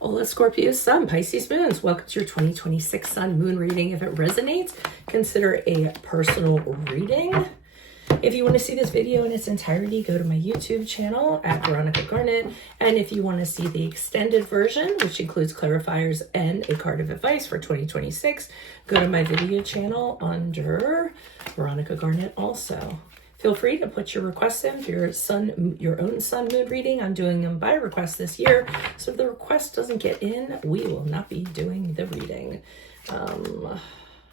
Hola Scorpio Sun, Pisces Moons. Welcome to your 2026 Sun Moon reading. If it resonates, consider a personal reading. If you want to see this video in its entirety, go to my YouTube channel at Veronica Garnet. And if you want to see the extended version, which includes clarifiers and a card of advice for 2026, go to my video channel under Veronica Garnet also. Feel free to put your requests in for your own sun moon reading. I'm doing them by request this year. So if the request doesn't get in, we will not be doing the reading.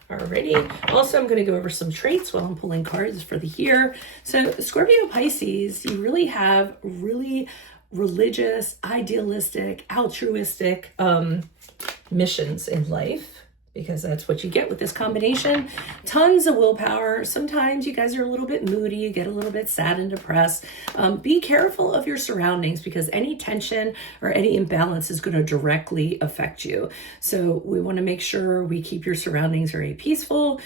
Alrighty. Also, I'm going to go over some traits while I'm pulling cards for the year. So Scorpio Pisces, you really have really religious, idealistic, altruistic missions in life, because that's what you get with this combination. Tons of willpower. Sometimes you guys are a little bit moody, you get a little bit sad and depressed. Be careful of your surroundings, because any tension or any imbalance is going to directly affect you. So we want to make sure we keep your surroundings very peaceful.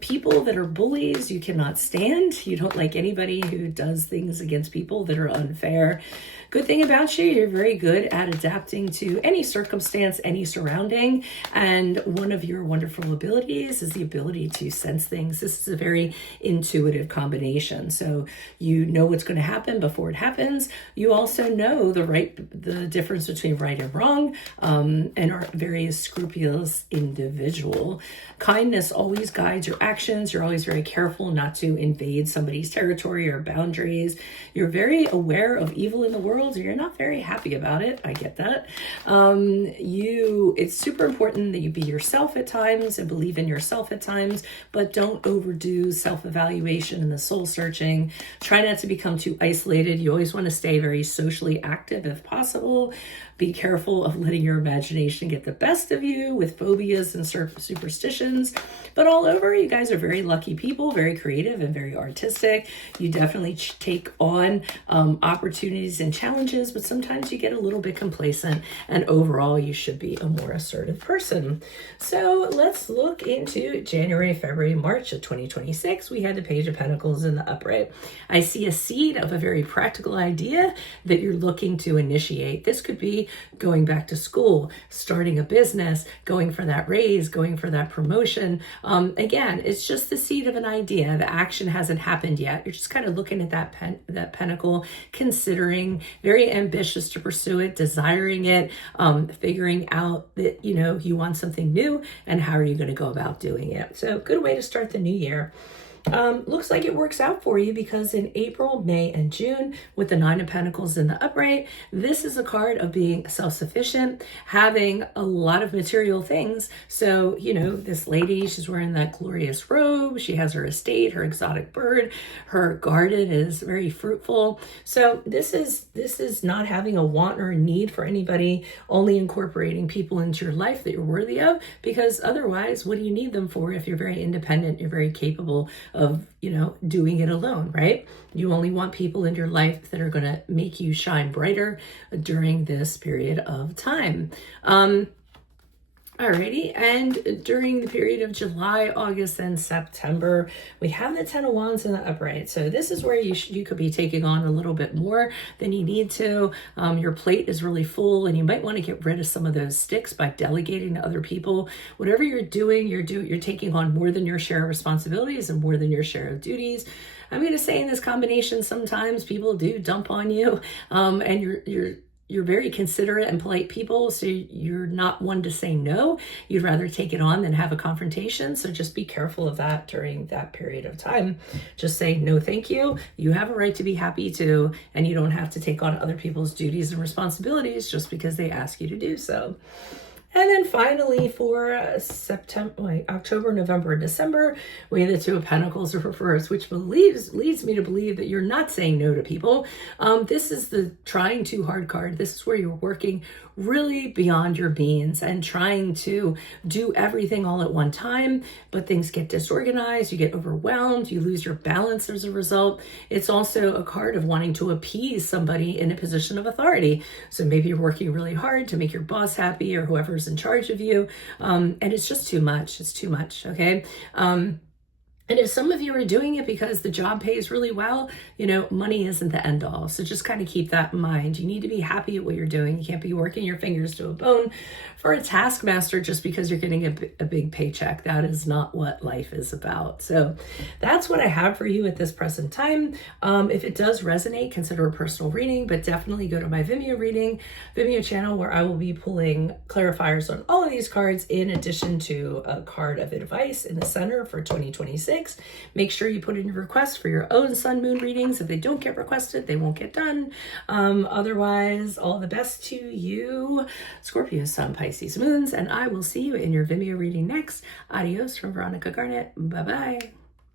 People that are bullies, you cannot stand. You don't like anybody who does things against people that are unfair. Good thing about you, you're very good at adapting to any circumstance, any surrounding. And one of your wonderful abilities is the ability to sense things. This is a very intuitive combination. So you know what's going to happen before it happens. You also know the difference between right and wrong, and are very scrupulous individual. Kindness always guides your actions. You're always very careful not to invade somebody's territory or boundaries. You're very aware of evil in the world. You're not very happy about it. I get that. It's super important that you be yourself at times and believe in yourself at times, but don't overdo self-evaluation and the soul searching. Try not to become too isolated. You always want to stay very socially active if possible. Be careful of letting your imagination get the best of you with phobias and superstitions. But all over, you guys are very lucky people, very creative and very artistic. You definitely take on opportunities and challenges, but sometimes you get a little bit complacent, and overall you should be a more assertive person. So let's look into January, February, March of 2026. We had the Page of Pentacles in the upright. I see a seed of a very practical idea that you're looking to initiate. This could be going back to school, starting a business, going for that raise, going for that promotion. Again, it's just the seed of an idea. The action hasn't happened yet. You're just kind of looking at that pentacle, considering, very ambitious to pursue it, desiring it, figuring out that, you want something new, and how are you going to go about doing it. So good way to start the new year. Looks like it works out for you, because in April, May, and June, with the Nine of Pentacles in the upright, this is a card of being self-sufficient, having a lot of material things. So, this lady, she's wearing that glorious robe. She has her estate, her exotic bird, her garden is very fruitful. So this is not having a want or a need for anybody, only incorporating people into your life that you're worthy of, because otherwise, what do you need them for if you're very independent, you're very capable of, doing it alone, right? You only want people in your life that are going to make you shine brighter during this period of time. Alrighty, and during the period of July, August, and September, we have the Ten of Wands in the upright. So this is where you could be taking on a little bit more than you need to. Your plate is really full, and you might want to get rid of some of those sticks by delegating to other people. Whatever you're doing, you're taking on more than your share of responsibilities and more than your share of duties. I'm going to say in this combination, sometimes people do dump on you, and you're very considerate and polite people, so you're not one to say no. You'd rather take it on than have a confrontation. So just be careful of that during that period of time. Just say, no, thank you. You have a right to be happy too, and you don't have to take on other people's duties and responsibilities just because they ask you to do so. And then finally for October, November, and December, we have the Two of Pentacles reversed, which leads me to believe that you're not saying no to people. This is the trying too hard card. This is where you're working really beyond your means and trying to do everything all at one time, but things get disorganized, you get overwhelmed, you lose your balance as a result. It's also a card of wanting to appease somebody in a position of authority. So maybe you're working really hard to make your boss happy or whoever's in charge of you, and it's just too much. It's too much, okay? And if some of you are doing it because the job pays really well, you know, money isn't the end all. So just kind of keep that in mind. You need to be happy at what you're doing. You can't be working your fingers to a bone for a taskmaster just because you're getting a big paycheck. That is not what life is about. So that's what I have for you at this present time. If it does resonate, consider a personal reading, but definitely go to my Vimeo channel, where I will be pulling clarifiers on all of these cards in addition to a card of advice in the center for 2026. Make sure you put in your request for your own sun moon readings. If they don't get requested, they won't get done. Otherwise, all the best to you, Scorpio, Sun, Pisces, Moons, and I will see you in your Vimeo reading next. Adios from Veronica Garnett. Bye-bye.